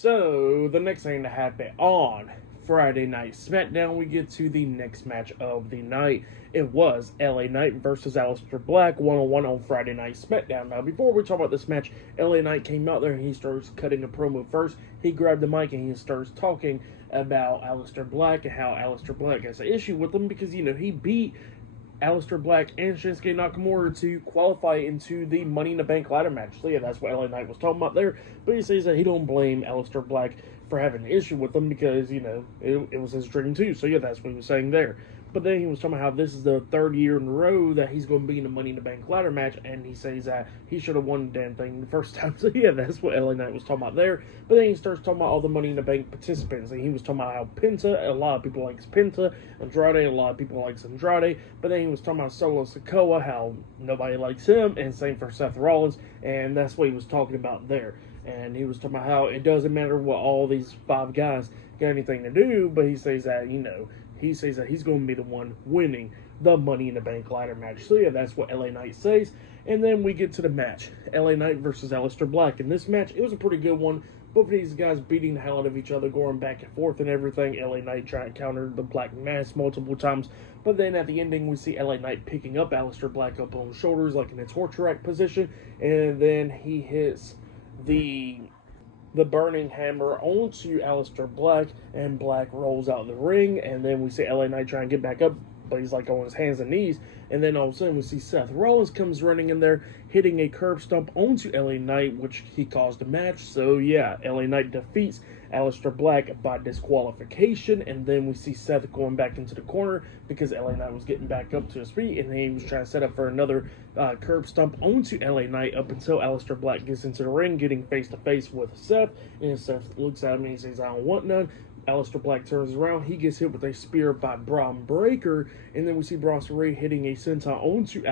So, the next thing to happen on Friday Night SmackDown, we get to the next match of the night. It was LA Knight versus Aleister Black, one-on-one on Friday Night SmackDown. Now, before we talk about this match, LA Knight came out there and he starts cutting a promo first. He grabbed the mic and he starts talking about Aleister Black and how Aleister Black has an issue with him because, he beat Aleister Black and Shinsuke Nakamura to qualify into the Money in the Bank ladder match. So yeah, that's what LA Knight was talking about there. But he says that he don't blame Aleister Black for having an issue with him because, it was his dream too. So yeah, that's what he was saying there. But then he was talking about how this is the third year in a row that he's going to be in the Money in the Bank ladder match, and he says that he should have won the damn thing the first time. So yeah, that's what LA Knight was talking about there. But then he starts talking about all the Money in the Bank participants, and he was talking about how Penta, a lot of people likes Penta, Andrade, a lot of people likes Andrade. But then he was talking about Solo Sikoa, how nobody likes him, and same for Seth Rollins, and that's what he was talking about there. And he was talking about how it doesn't matter what all these five guys got anything to do, but he says that, he says that he's going to be the one winning the Money in the Bank ladder match. So yeah, that's what LA Knight says. And then we get to the match. LA Knight versus Aleister Black. In this match, it was a pretty good one. Both of these guys beating the hell out of each other, going back and forth and everything. LA Knight trying to counter the Black Mass multiple times. But then at the ending, we see LA Knight picking up Aleister Black up on his shoulders, like in a torture rack position. And then he hits the burning hammer onto Aleister Black, and Black rolls out the ring, and then we see LA Knight trying to get back up, but he's like on his hands and knees, and then all of a sudden we see Seth Rollins comes running in there, hitting a curb stomp onto LA Knight, which he caused a match. So yeah, LA Knight defeats Aleister Black by disqualification, and then we see Seth going back into the corner because LA Knight was getting back up to his feet, and he was trying to set up for another curb stomp onto LA Knight up until Aleister Black gets into the ring, getting face to face with Seth, and Seth looks at him and he says, "I don't want none." Aleister Black turns around, he gets hit with a spear by Braun Breaker, and then we see Bronson Reed hitting a senton onto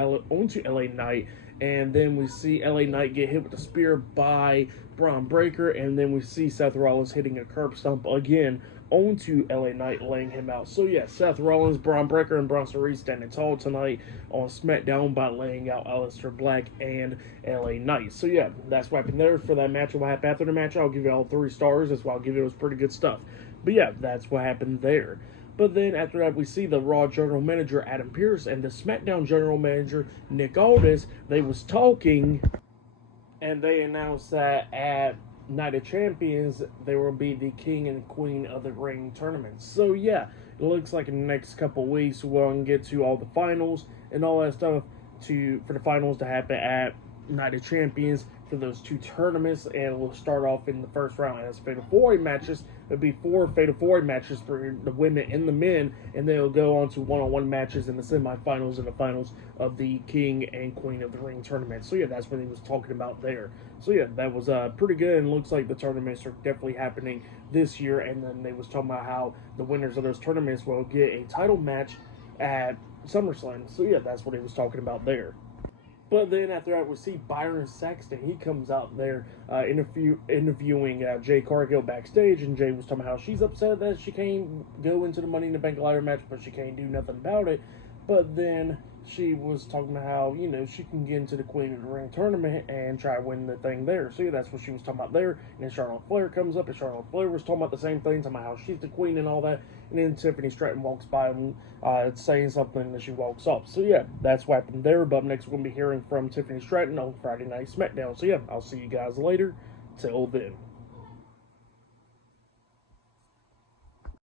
LA Knight, and then we see LA Knight get hit with a spear by Braun Breaker, and then we see Seth Rollins hitting a curb stomp again onto LA Knight, laying him out. So yeah, Seth Rollins, Braun Breaker, and Bronson Reed standing tall tonight on SmackDown by laying out Aleister Black and LA Knight. So yeah, that's what happened there for that match. What happened after the match, I'll give you all 3 stars. That's why I'll give you. It was pretty good stuff. But yeah, that's what happened there. But then after that, we see the Raw General Manager, Adam Pearce, and the SmackDown General Manager, Nick Aldis. They was talking, and they announced that at Night of Champions, they will be the King and Queen of the Ring tournament. So yeah, it looks like in the next couple of weeks, we're going to get to all the finals and all that stuff for the finals to happen at Night of Champions for those 2 tournaments, and we'll start off in the first round as Fatal 4-Way matches. There'll be 4 Fatal 4-Way matches for the women and the men, and they'll go on to one-on-one matches in the semifinals and the finals of the King and Queen of the Ring tournament. So yeah, that's what he was talking about there. So yeah, that was pretty good, and looks like the tournaments are definitely happening this year. And then they was talking about how the winners of those tournaments will get a title match at SummerSlam. So yeah, that's what he was talking about there. But then after that, we see Byron Saxton. He comes out there interviewing Jay Cargill backstage, and Jay was talking about how she's upset that she can't go into the Money in the Bank ladder match, but she can't do nothing about it. But then she was talking about how, she can get into the Queen of the Ring tournament and try to win the thing there. So yeah, that's what she was talking about there. And then Charlotte Flair comes up, and Charlotte Flair was talking about the same thing, talking about how she's the queen and all that. And then Tiffany Stratton walks by and saying something, and she walks off. So yeah, that's what happened there. But next we're going to be hearing from Tiffany Stratton on Friday Night SmackDown. So yeah, I'll see you guys later. Till then.